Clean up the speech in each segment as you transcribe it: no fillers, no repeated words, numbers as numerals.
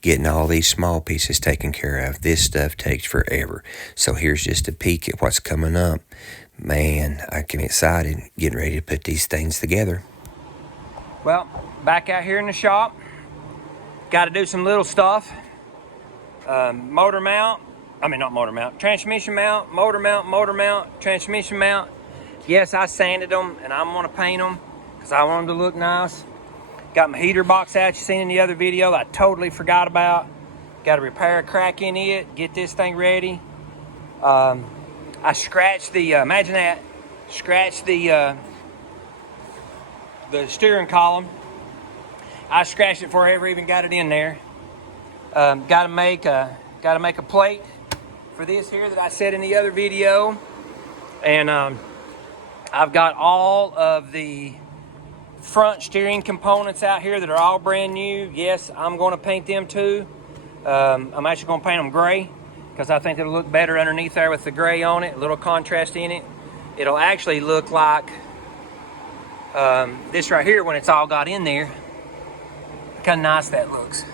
getting all these small pieces taken care of. This stuff takes forever. So here's just a peek at what's coming up. Man, I get excited getting ready to put these things together. Well, back out here in the shop. Got to do some little stuff. Motor mount. Not motor mount. Transmission mount, motor mount, transmission mount. Yes, I sanded them, and I'm going to paint them because I want them to look nice. Got my heater box out you seen in the other video I totally forgot about. Got to repair a crack in it, get this thing ready. I scratched the, imagine that, scratched the steering column. I scratched it before I ever even got it in there. Got to make a plate for this here that I said in the other video, and I've got all of the front steering components out here that are all brand new. Yes, I'm going to paint them too. I'm actually going to paint them gray because I think it'll look better underneath there with the gray on it, a little contrast in it. It'll actually look like this right here when it's all got in there. Look how nice that looks.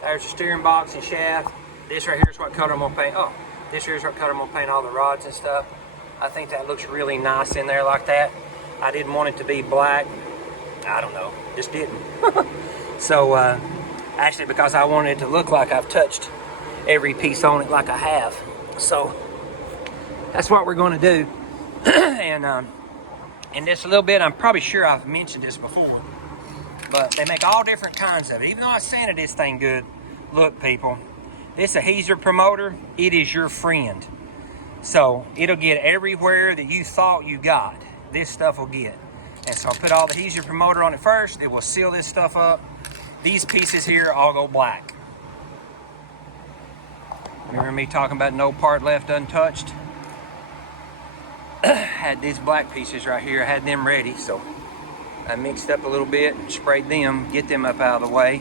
There's the steering box and shaft. This right here is what color I'm going to paint. Oh, this here is what color I'm going to paint all the rods and stuff. I think that looks really nice in there like that. I didn't want it to be black. I don't know, just didn't. So, actually because I wanted it to look like I've touched every piece on it like I have. So, that's what we're going to do. And in this a little bit, I'm probably sure I've mentioned this before, but they make all different kinds of it. Even though I sanded this thing good, look people, this adhesive promoter, it is your friend. So it'll get everywhere that you thought you got. This stuff will get. And so I'll put all the adhesive promoter on it first. It will seal this stuff up. These pieces here all go black. Remember me talking about no part left untouched? Had these black pieces right here, I had them ready, so I mixed up a little bit, sprayed them, get them up out of the way,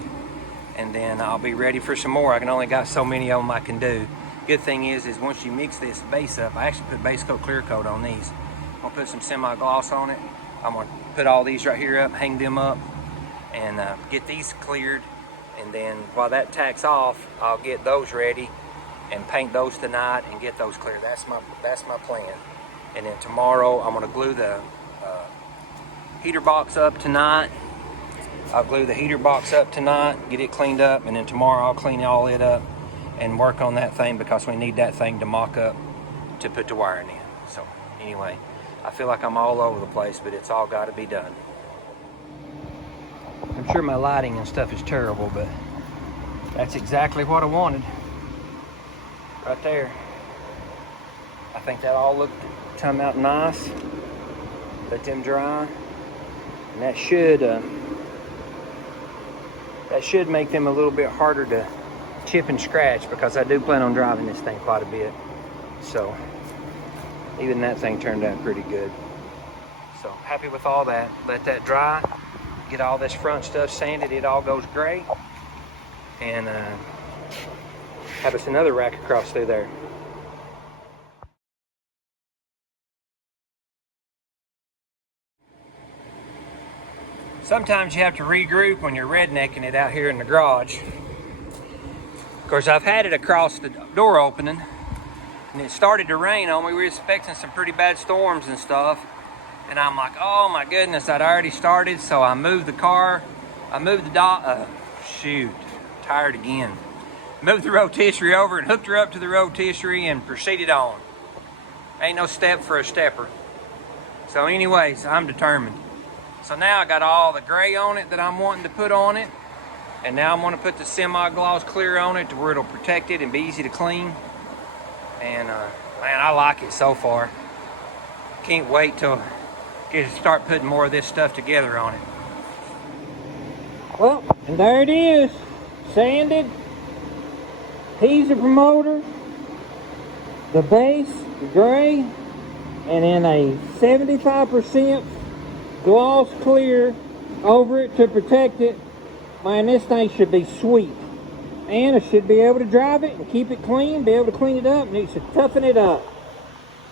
and then I'll be ready for some more. I can only got so many of them I can do. Good thing is once you mix this base up, I actually put base coat, clear coat on these. I'm gonna put some semi-gloss on it. I'm gonna put all these right here up, hang them up, and get these cleared. And then while that tacks off, I'll get those ready and paint those tonight and get those cleared. That's my plan. And then tomorrow I'm gonna glue the heater box up tonight. I'll glue the heater box up tonight, get it cleaned up, and then tomorrow I'll clean all it up and work on that thing because we need that thing to mock up to put the wiring in. So anyway, I feel like I'm all over the place, but it's all got to be done. I'm sure my lighting and stuff is terrible, but that's exactly what I wanted. Right there. I think that all come out nice. Let them dry. And that should make them a little bit harder to chip and scratch because I do plan on driving this thing quite a bit. So even that thing turned out pretty good. So happy with all that. Let that dry. Get all this front stuff sanded. It all goes gray. And have us another rack across through there. Sometimes you have to regroup when you're rednecking it out here in the garage. Of course, I've had it across the door opening, and it started to rain on me. We were expecting some pretty bad storms and stuff. And I'm like, oh my goodness, I'd already started. So I moved the car. I moved the tired again. Moved the rotisserie over and hooked her up to the rotisserie and proceeded on. Ain't no step for a stepper. So anyways, I'm determined. So now I got all the gray on it that I'm wanting to put on it. And now I'm gonna put the semi-gloss clear on it to where it'll protect it and be easy to clean. And man, I like it so far. Can't wait till start putting more of this stuff together on it. Well, and there it is. Sanded. Adhesive promoter. The base, the gray. And then a 75% gloss clear over it to protect it. Man, this thing should be sweet. And I should be able to drive it and keep it clean, be able to clean it up, and it should toughen it up.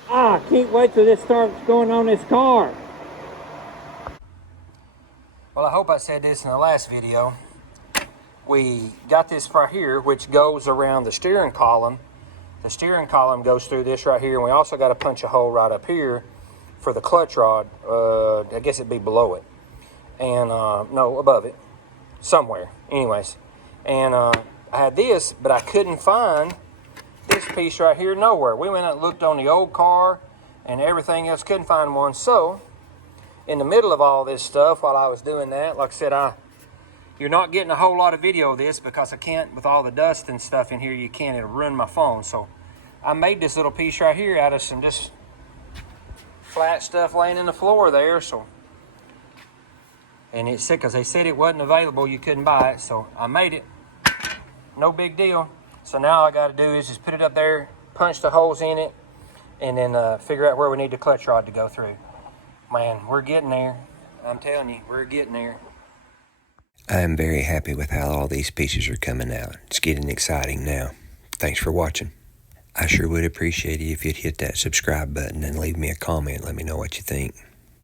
I can't wait till this starts going on this car. Well, I hope I said this in the last video. we got this right here, which goes around the steering column. The steering column goes through this right here, and we also got to punch a hole right up here for the clutch rod. I guess it'd be below it. And, no, above it. Somewhere. Anyways. And I had this, but I couldn't find this piece right here nowhere. We went and looked on the old car and everything else, couldn't find one. So, in the middle of all this stuff, while I was doing that, like I said, you're not getting a whole lot of video of this because I can't, with all the dust and stuff in here, you can't, it'll ruin my phone. So, I made this little piece right here out of some just flat stuff laying in the floor there. So, and it's sick because they said it wasn't available, you couldn't buy it. So, I made it. No big deal. So now all I got to do is just put it up there, punch the holes in it, and then figure out where we need the clutch rod to go through. Man, we're getting there. I'm telling you, we're getting there. I am very happy with how all these pieces are coming out. It's getting exciting now. Thanks for watching. I sure would appreciate it if you'd hit that subscribe button and leave me a comment. Let me know what you think.